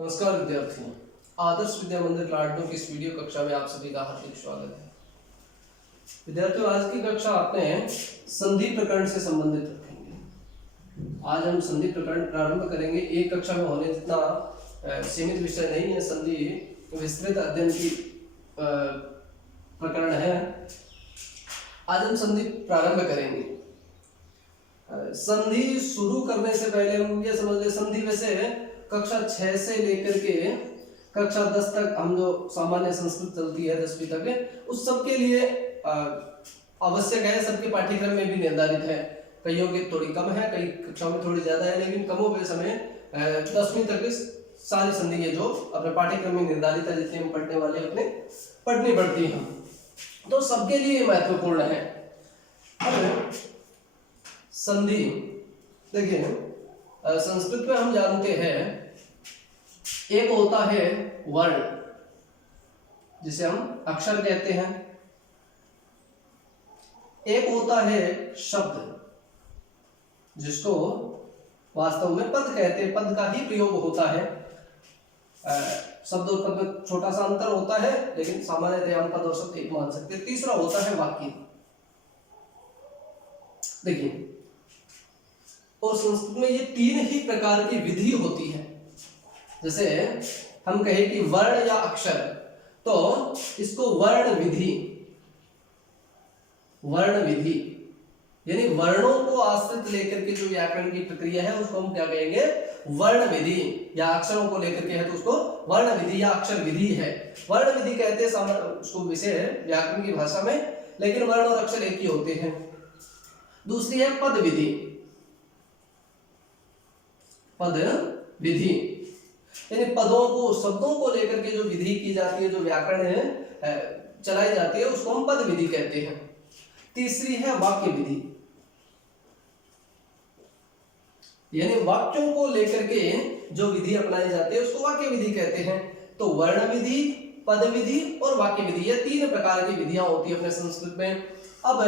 नमस्कार विद्यार्थियों, आदर्श विद्या मंदिर लाडनों की इस वीडियो कक्षा में आप सभी का हार्दिक स्वागत है। विद्यार्थियों, आज की कक्षा अपने संधि प्रकरण से संबंधित रखेंगे। आज हम संधि प्रकरण प्रारंभ करेंगे। एक कक्षा में होने जितना सीमित विषय नहीं है, संधि विस्तृत अध्ययन की प्रकरण है। आज हम संधि प्रारंभ करेंगे। संधि शुरू करने से पहले हम ये समझ लें, संधि वैसे कक्षा 6 से लेकर के कक्षा 10 तक हम जो सामान्य संस्कृत चलती है 10वीं तक, उस सब के लिए आवश्यक है, सबके पाठ्यक्रम में भी निर्धारित है। कईयों की थोड़ी कम है, कई कक्षाओं में थोड़ी ज्यादा है, लेकिन कमोबेश हमें 10वीं तक सारी संधि है जो अपने पाठ्यक्रम में निर्धारित है, जितने हम पढ़ने वाले अपने पढ़नी पड़ती हैं, तो सबके लिए महत्वपूर्ण है। अब संधि देखिए, संस्कृत में हम जानते हैं एक होता है वर्ण, जिसे हम अक्षर कहते हैं। एक होता है शब्द, जिसको वास्तव में पद कहते हैं, पद का ही प्रयोग होता है। शब्द और पद में छोटा सा अंतर होता है, लेकिन सामान्यतः हम पद और शब्द एक मान सकते हैं। तीसरा होता है वाक्य। देखिए, और संस्कृत में ये तीन ही प्रकार की विधि होती है। जैसे हम कहें कि वर्ण या अक्षर, तो इसको वर्ण विधि यानी वर्णों को आश्रित लेकर के जो व्याकरण की प्रक्रिया है उसको हम क्या कहेंगे, वर्ण विधि। या अक्षरों को लेकर के है तो उसको वर्ण विधि या अक्षर विधि है। वर्ण विधि कहते हैं उसको विषय व्याकरण की भाषा में, लेकिन वर्ण और अक्षर एक ही होते हैं। दूसरी है पद विधि, यानी पदों को, शब्दों को लेकर के जो विधि की जाती है, जो व्याकरण है चलाई जाती है, उसको हम पद विधि कहते हैं। तीसरी है वाक्य विधि, यानी वाक्यों को लेकर के जो विधि अपनाई जाती है उसको वाक्य विधि कहते हैं। तो वर्ण विधि, पद विधि और वाक्य विधि, ये तीन प्रकार की विधियां होती है अपने संस्कृत में। अब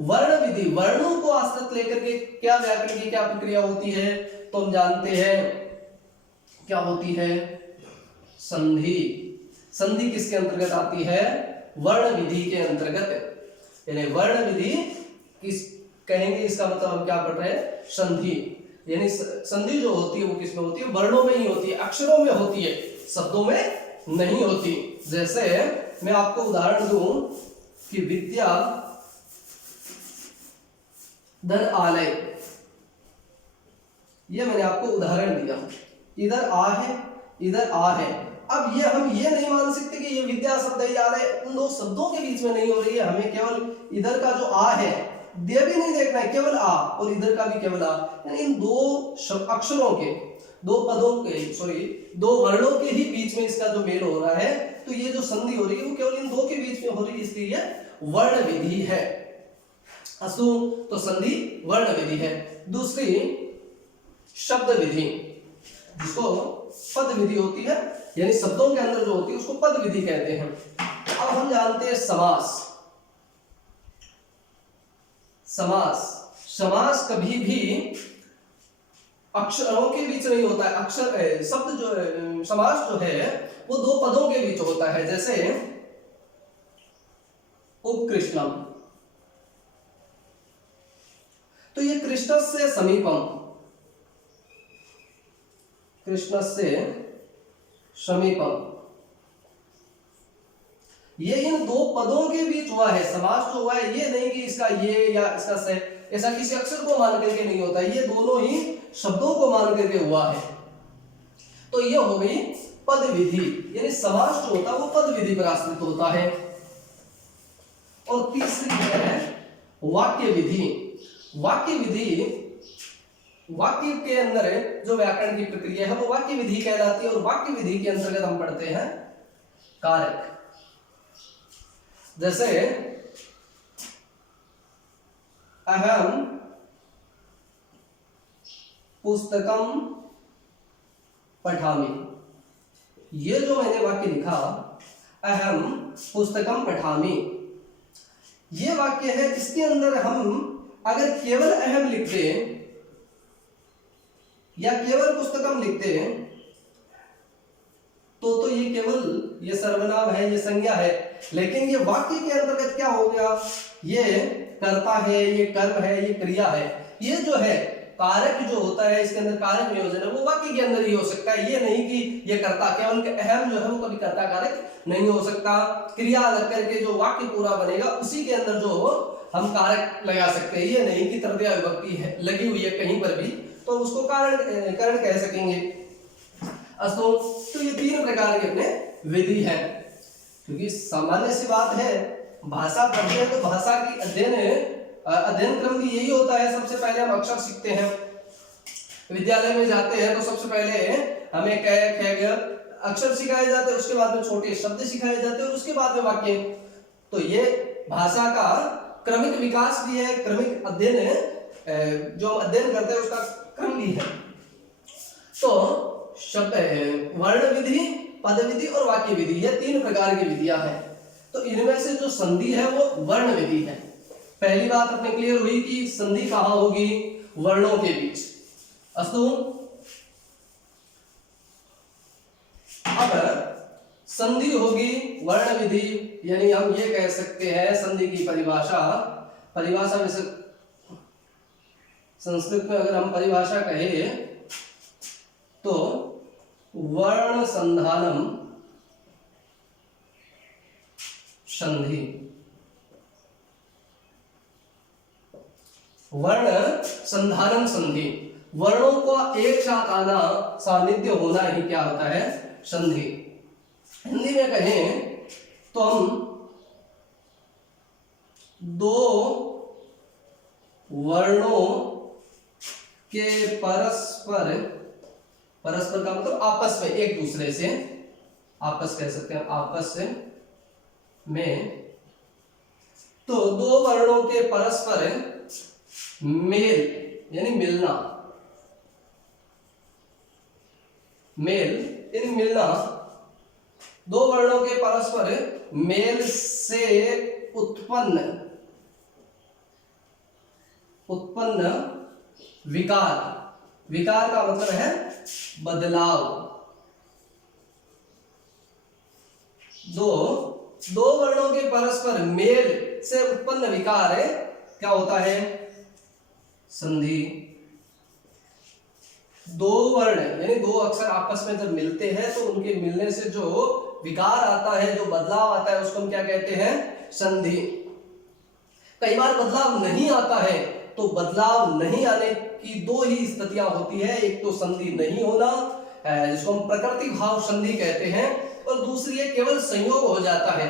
वर्ण विधि, वर्णों को आश्रित लेकर के क्या व्याकरण की क्या प्रक्रिया होती है, तो हम जानते हैं क्या होती है, संधि। संधि किसके अंतर्गत आती है, वर्ण विधि के अंतर्गत। यानी वर्ण विधि किस कहेंगे, इसका मतलब हम क्या पढ़ रहे हैं, संधि। यानी संधि जो होती है वो किसमें होती है, वर्णों में ही होती है, अक्षरों में होती है, शब्दों में नहीं होती। जैसे मैं आपको उदाहरण दूं कि विद्या धन आलय, ये मैंने आपको उदाहरण दिया। इधर आ है, इधर आ है। अब ये हम ये नहीं मान सकते कि ये विद्या शब्द है या आलय उन दो शब्दों के बीच में नहीं हो रही है। हमें केवल इधर का जो आ है दे भी नहीं देखना है, केवल आ, और इधर का भी केवल आ। यानी इन दो अक्षरों के, दो पदों के, दो वर्णों के ही बीच में इसका जो मेल हो रहा है, तो ये जो संधि हो रही है वो केवल इन दो के बीच में हो रही है, इसलिए यह वर्ण विधि है। अस्तु, तो संधि वर्ण विधि है। दूसरी शब्द विधि, जिसको पद विधि होती है, यानी शब्दों के अंदर जो होती है उसको पद विधि कहते हैं। अब हम जानते हैं समास। समास कभी भी अक्षरों के बीच नहीं होता है। अक्षर शब्द जो समास जो है वो दो पदों के बीच होता है। जैसे उपकृष्णम, तो ये कृष्णस्य समीपम, कृष्णस्य समीपम, ये इन दो पदों के बीच हुआ है। समास जो हुआ है ये नहीं कि इसका ये या इसका से, ऐसा किसी अक्षर को मान करके नहीं होता, ये दोनों ही शब्दों को मान करके हुआ है। तो ये हो गई पद विधि, यानी समास जो होता है वो पद विधि पर आश्रित होता है। और तीसरी है वाक्य विधि। वाक्य के अंदर जो व्याकरण की प्रक्रिया है वो वाक्य विधि कहलाती है। और वाक्य विधि के अंतर्गत हम पढ़ते हैं कारक। जैसे अहम पुस्तकम पठामि, ये जो मैंने वाक्य लिखा अहम पुस्तकम पठामि, ये वाक्य है। इसके अंदर हम अगर केवल अहम लिखते हैं या केवल पुस्तकम लिखते हैं तो ये केवल ये सर्वनाम है, ये संज्ञा है, लेकिन ये वाक्य के अंतर्गत क्या हो गया, ये कर्ता है, ये कर्म है, ये क्रिया है। ये जो है कारक जो होता है, इसके अंदर कारक नियोजन है, वो वाक्य के अंदर ही हो सकता है। ये नहीं कि ये कर्ता, केवल अहम जो है वो कभी कर्ता कारक नहीं हो सकता। क्रिया लग करके जो वाक्य पूरा बनेगा उसी के अंदर जो हम कारक लगा सकते हैं। ये नहीं कि तृतीया विभक्ति है लगी हुई है कहीं पर भी तो उसको कारण कह सकेंगे। तो ये तीन प्रकार के अपने विधि है, क्योंकि सामान्य सी बात है, भाषा पढ़ते हैं तो भाषा की अध्ययन क्रम भी यही होता है। सबसे पहले हम अक्षर सीखते हैं, विद्यालय में जाते हैं तो सबसे पहले हमें क ख ग अक्षर सिखाए जाते हैं, उसके बाद में छोटे शब्द सिखाए जाते हैं और उसके बाद में वाक्य। तो ये भाषा का क्रमिक विकास भी है, क्रमिक अध्ययन है, जो अध्ययन करते हैं उसका क्रम भी है। तो शब्द वर्ण विधि, पद विधि और वाक्य विधि, ये तीन प्रकार की विधियां हैं। तो इनमें से जो संधि है वो वर्ण विधि है। पहली बात अपने क्लियर हुई कि संधि कहाँ होगी, वर्णों के बीच। अस्तु, अब संधि होगी वर्ण विधि, यानी हम ये कह सकते हैं संधि की परिभाषा में से संस्कृत में अगर हम परिभाषा कहें तो वर्ण संधानम संधि। वर्ण संधानम संधि, वर्णों का एक साथ आना, सानिध्य होना ही क्या होता है, संधि। हिंदी में कहें तो हम दो वर्णों के परस्पर का मतलब आपस में, एक दूसरे से, आपस कह सकते हैं, आपस में, तो दो वर्णों के परस्पर मेल यानी मिलना, मिलना, दो वर्णों के परस्पर मेल से उत्पन्न विकार का मतलब है बदलाव। दो वर्णों के परस्पर मेल से उत्पन्न विकार है क्या होता है, संधि। दो वर्ण यानी दो अक्षर आपस में जब मिलते हैं तो उनके मिलने से जो विकार आता है, जो बदलाव आता है, उसको हम क्या कहते हैं, संधि। कई बार बदलाव नहीं आता है, तो बदलाव नहीं आने की दो ही स्थितियां होती है। एक तो संधि नहीं होना, जिसको हम प्रकृति भाव संधि कहते हैं, और दूसरी है केवल संयोग हो जाता है,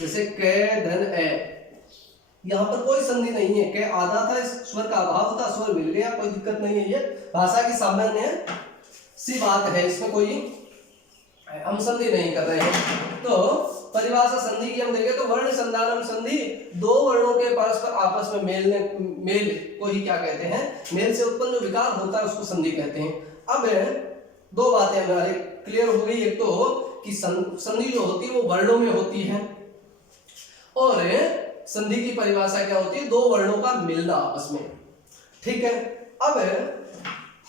जैसे क धन ए, यहाँ पर कोई संधि नहीं है, क आधा था, इस स्वर का अभाव था, स्वर मिल गया, कोई दिक्कत नहीं है। ये भाषा की सामान्य सी बात है, इसमें कोई हम संधि नहीं कर रहे हैं। तो परिभाषा संधि की हम देखें तो वर्ण संधानम संधि, दो वर्णों के परस्पर आपस में मेल को ही क्या कहते हैं, मेल से उत्पन्न जो विकार होता है उसको संधि कहते हैं। अब दो बातें हमारे क्लियर हो गई, एक तो कि संधि जो होती है वो वर्णों में होती है, और संधि की परिभाषा क्या होती है, दो वर्णों का मिलना आपस में। ठीक है, अब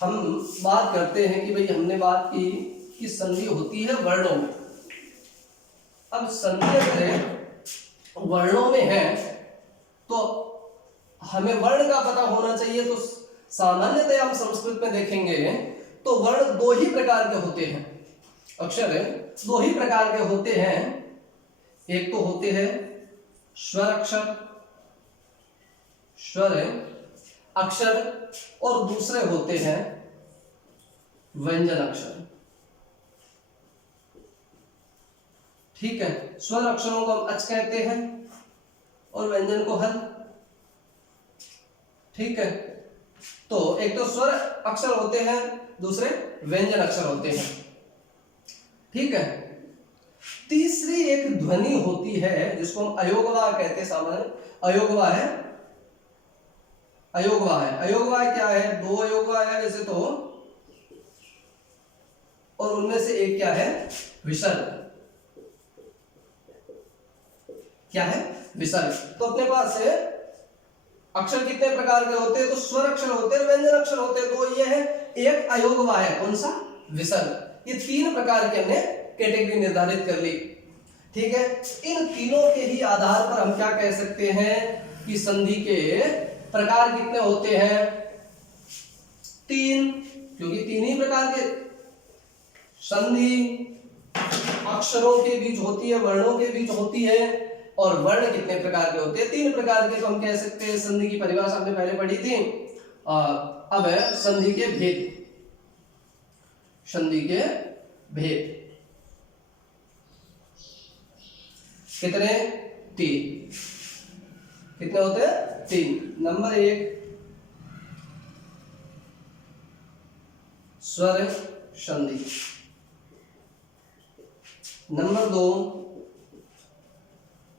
हम बात करते हैं कि भाई हमने बात की कि संधि होती है वर्णों में। अब संधि अगर वर्णों में है तो हमें वर्ण का पता होना चाहिए। तो सामान्यतः हम संस्कृत में देखेंगे तो वर्ण दो ही प्रकार के होते हैं, अक्षर दो ही प्रकार के होते हैं। एक तो होते हैं स्वर अक्षर और दूसरे होते हैं व्यंजन अक्षर। ठीक है, स्वर अक्षरों को हम अच कहते हैं और व्यंजन को हल। ठीक है, तो एक तो स्वर अक्षर होते हैं, दूसरे व्यंजन अक्षर होते हैं। ठीक है, तीसरी एक ध्वनि होती है जिसको हम अयोगवा कहते हैं। सामान्य अयोगवा है, अयोगवा क्या है, दो अयोगवा है वैसे तो, और उनमें से एक क्या है, विसर्ग। क्या है, विसर्ग। तो अपने पास है अक्षर कितने प्रकार के होते हैं, तो स्वर अक्षर होते हैं, व्यंजन अक्षर होते हैं। तो ये है एक अयोगवा है, कौन सा, विसर्ग। ये तीन प्रकार के हमने कैटेगरी निर्धारित कर ली। ठीक है, इन तीनों के ही आधार पर हम क्या कह सकते हैं कि संधि के प्रकार कितने होते हैं? तीन, क्योंकि तीन ही प्रकार के संधि अक्षरों के बीच होती है, वर्णों के बीच होती है। और वर्ण कितने प्रकार के होते हैं? तीन प्रकार के। तो हम कह सकते हैं संधि की परिभाषा हमने पहले पढ़ी थी। अब है संधि के भेद। संधि के भेद कितने? तीन। कितने होते हैं? तीन। नंबर 1 स्वर संधि, नंबर 2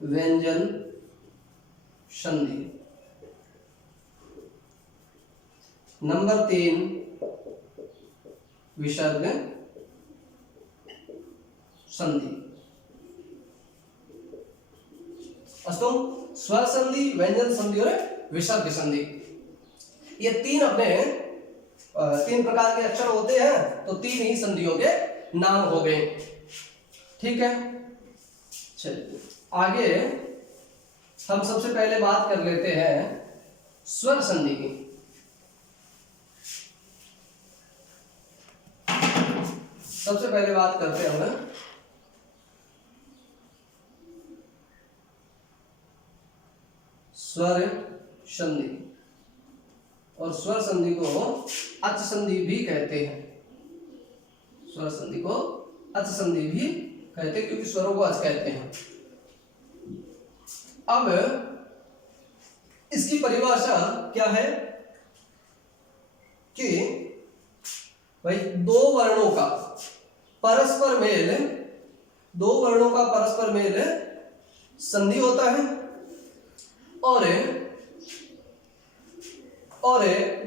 व्यंजन संधि, नंबर 3 विसर्ग संधि। अस्तु, स्वर संधि, व्यंजन संधि और विसर्ग संधि, ये तीन अपने तीन प्रकार के अक्षर होते हैं, तो तीन ही संधियों के नाम हो गए। ठीक है, चलिए आगे हम सबसे पहले बात कर लेते हैं स्वर संधि की। सबसे पहले बात करते हैं हम स्वर संधि, और स्वर संधि को अच संधि भी कहते हैं। स्वर संधि को अच संधि भी कहते हैं, क्योंकि स्वरों को अच कहते हैं। अब इसकी परिभाषा क्या है कि भाई दो वर्णों का परस्पर मेल, दो वर्णों का परस्पर मेल संधि होता है। और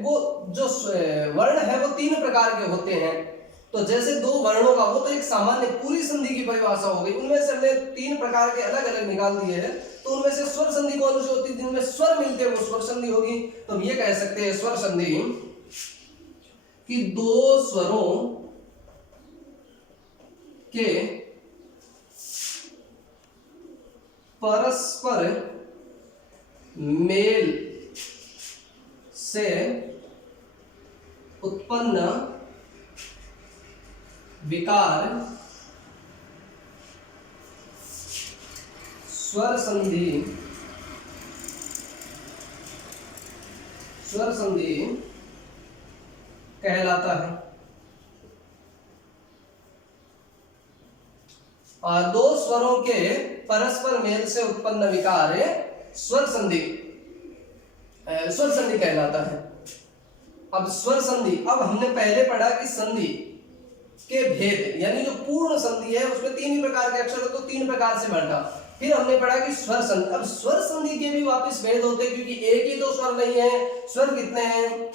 वो जो वर्ण है वो तीन प्रकार के होते हैं। तो जैसे दो वर्णों का, वो तो एक सामान्य पूरी संधि की परिभाषा हो गई, उनमें से हमने तीन प्रकार के अलग अलग निकाल दिए हैं। तो उनमें से स्वर संधि कौन सी होती है? जिनमें स्वर मिलते हैं वो स्वर संधि होगी। तो हम ये कह सकते हैं स्वर संधि कि दो स्वरों के परस्पर मेल से उत्पन्न विकार स्वर संधि कहलाता है। और दो स्वरों के परस्पर मेल से उत्पन्न विकार स्वर संधि कहलाता है। अब स्वर संधि, अब हमने पहले पढ़ा कि संधि के भेद, यानी जो पूर्ण संधि है उसमें तीन ही प्रकार के अक्षर, तो तीन प्रकार से बढ़ा। फिर हमने पढ़ा कि स्वर संधि, अब स्वर संधि के भी वापस भेद होते हैं, क्योंकि एक ही तो स्वर नहीं है। स्वर कितने हैं?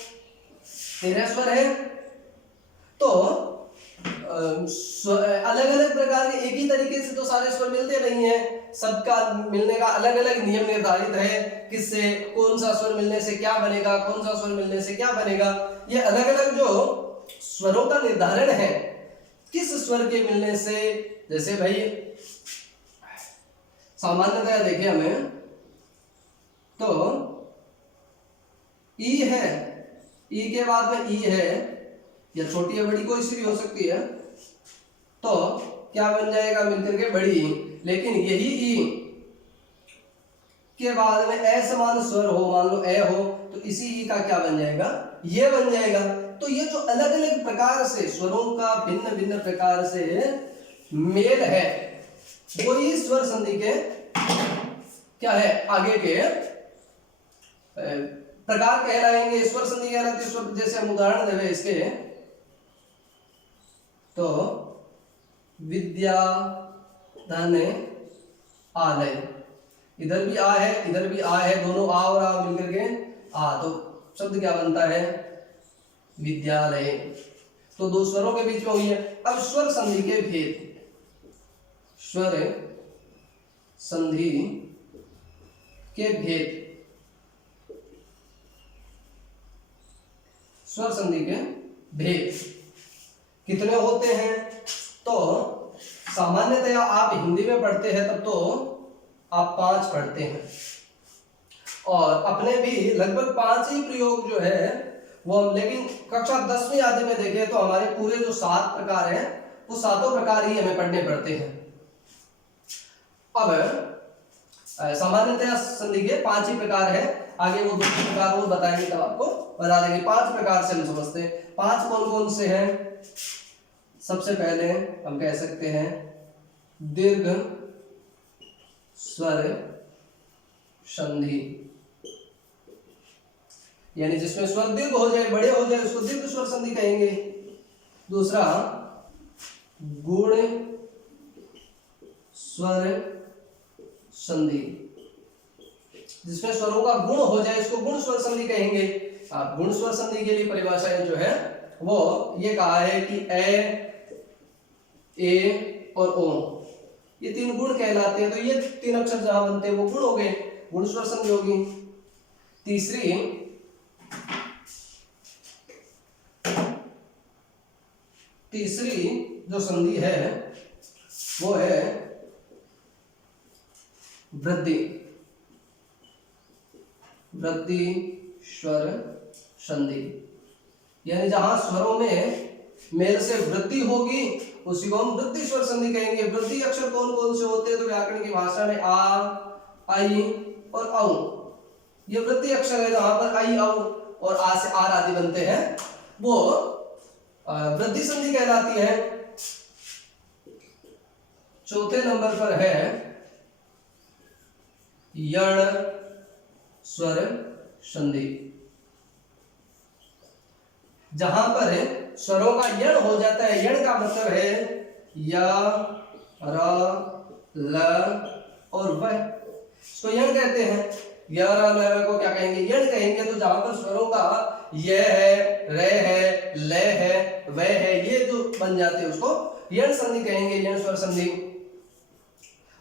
13 स्वर है। तो अलग अलग प्रकार के, एक ही तरीके से तो सारे स्वर मिलते नहीं है, सबका मिलने का अलग अलग नियम निर्धारित है। किससे कौन सा स्वर मिलने से क्या बनेगा, कौन सा स्वर मिलने से क्या बनेगा, ये अलग अलग जो स्वरों का निर्धारण है किस स्वर के मिलने से। जैसे भाई सामान्यतः देखें हमें तो ई है, ई के बाद में ई है, या छोटी या बड़ी कोई सी भी हो सकती है, तो क्या बन जाएगा मिलकर के बड़ी। लेकिन यही ई के बाद में असमान स्वर हो, मान लो ए हो, तो इसी ई का क्या बन जाएगा? ये बन जाएगा। तो ये जो अलग अलग प्रकार से स्वरों का भिन्न भिन्न प्रकार से मेल है, वही स्वर संधि के क्या है, आगे के प्रकार कहलाएंगे, स्वर संधि कहलाती है। जैसे हम उदाहरण देवे इसके, तो विद्या धन आलय, इधर भी आ है, इधर भी आ है, दोनों आ और आ मिलकर के आ, तो शब्द क्या बनता है? विद्यालय। तो दो स्वरों के बीच में हुई है। अब स्वर संधि के भेद, स्वर संधि के भेद, स्वर संधि के भेद कितने होते हैं? तो सामान्यतया आप हिंदी में पढ़ते हैं तब तो आप 5 पढ़ते हैं, और अपने भी लगभग 5 ही प्रयोग जो है वो, लेकिन कक्षा 10वीं आदि में देखें तो हमारे पूरे जो 7 प्रकार हैं वो 7 प्रकार ही हमें पढ़ने पड़ते हैं। अब सामान्यतया संधि के 5 ही प्रकार है, आगे वो 2 प्रकार और बताएंगे तब आपको बता देंगे। 5 प्रकार से हम समझते हैं। 5 कौन कौन से हैं? सबसे पहले हम कह सकते हैं दीर्घ स्वर संधि, यानी जिसमें स्वर दीर्घ हो जाए, बड़े हो जाए, उसको दीर्घ स्वर संधि कहेंगे। दूसरा गुण स्वर संधि, जिसमें स्वरों का गुण हो जाए उसको गुण स्वर संधि कहेंगे। आप गुण स्वर संधि के लिए परिभाषाएं जो है वो ये कहा है कि ए और ओ ये 3 गुण कहलाते हैं, तो ये 3 अक्षर जहां बनते हैं वो गुण हो गए, गुण स्वर संधि होगी। तीसरी जो संधि है वो है वृद्धि स्वर संधि, यानी जहां स्वरों में मेल से वृद्धि होगी उसी को हम वृद्धि स्वर संधि कहेंगे। वृद्धि अक्षर कौन कौन से होते हैं? तो व्याकरण की भाषा में आ, आई और औ, ये वृद्धि अक्षर है। जहां पर आई, औ और आ से आर आदि बनते हैं वो वृद्धि संधि कहलाती है। चौथे नंबर पर है यण स्वर संधि, जहां पर स्वरों का यण हो जाता है। यण का मतलब है या, र, ल और व, इसको यण कहते हैं। या, र, ल को क्या कहेंगे? यण कहेंगे। तो जहां पर स्वरों का य है, रे है, ल है, व है, ये जो बन जाते हैं उसको यण संधि कहेंगे, यण स्वर संधि।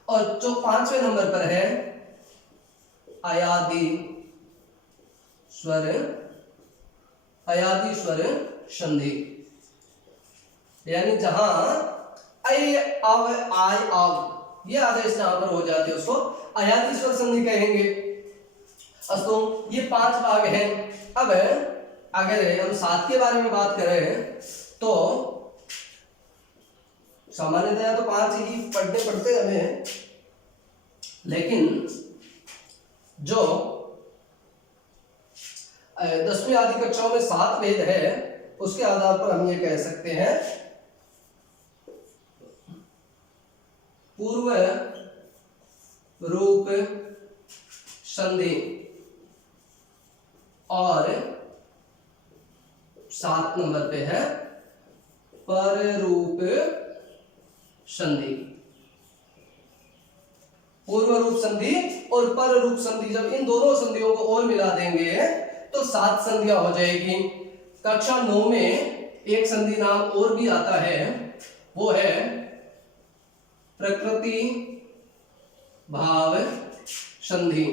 और जो 5वें नंबर पर है अयादि स्वर संधि, यानी जहां ऐ, आव, आय, आव ये आदेश जहां पर हो जाते हैं उसको अयादि स्वर संधि कहेंगे। अस्तु, ये 5 भाग हैं। अब अगर हम 7 के बारे में बात करें तो सामान्यतया तो 5 ही पढ़ने पड़ते हमें, लेकिन जो 10वीं आदि कक्षाओं में 7 भेद है उसके आधार पर हम ये कह सकते हैं पूर्व रूप संधि और 7 नंबर पे है पर रूप संधि। पूर्व रूप संधि और पर रूप संधि, जब इन दोनों संधियों को और मिला देंगे तो 7 संधियां हो जाएगी। कक्षा 9 में एक संधि नाम और भी आता है, वो है प्रकृति भाव संधि।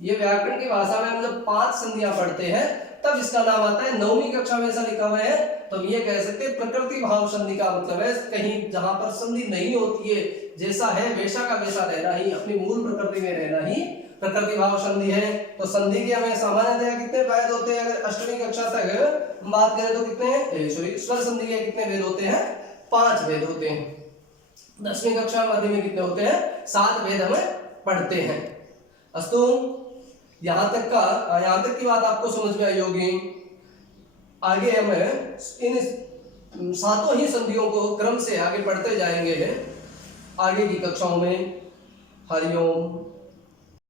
ये व्याकरण की भाषा में हम जब 5 संधियां पढ़ते हैं तब इसका नाम आता है। 9वीं कक्षा में ऐसा लिखा हुआ है तो हम ये कह सकते हैं प्रकृति भाव संधि का मतलब है कहीं जहां पर संधि नहीं होती है, जैसा है वैसा का वैसा रहना ही, अपनी मूल प्रकृति में रहना ही प्रकृति भाव संधि है। तो संधि के हमें सामान्यतया कितने भेद होते हैं? अगर 8वीं कक्षा तक हम बात करें तो कितने, स्वर संधि के कितने भेद होते हैं? 5 भेद होते हैं। 10वीं कक्षा में कितने होते हैं? 7 भेद हमें पढ़ते हैं। अस्तु, यहां तक की बात आपको समझ में आई होगी। आगे हम इन 7 ही संधियों को क्रम से आगे पढ़ते जाएंगे आगे की कक्षाओं में। हरिओम।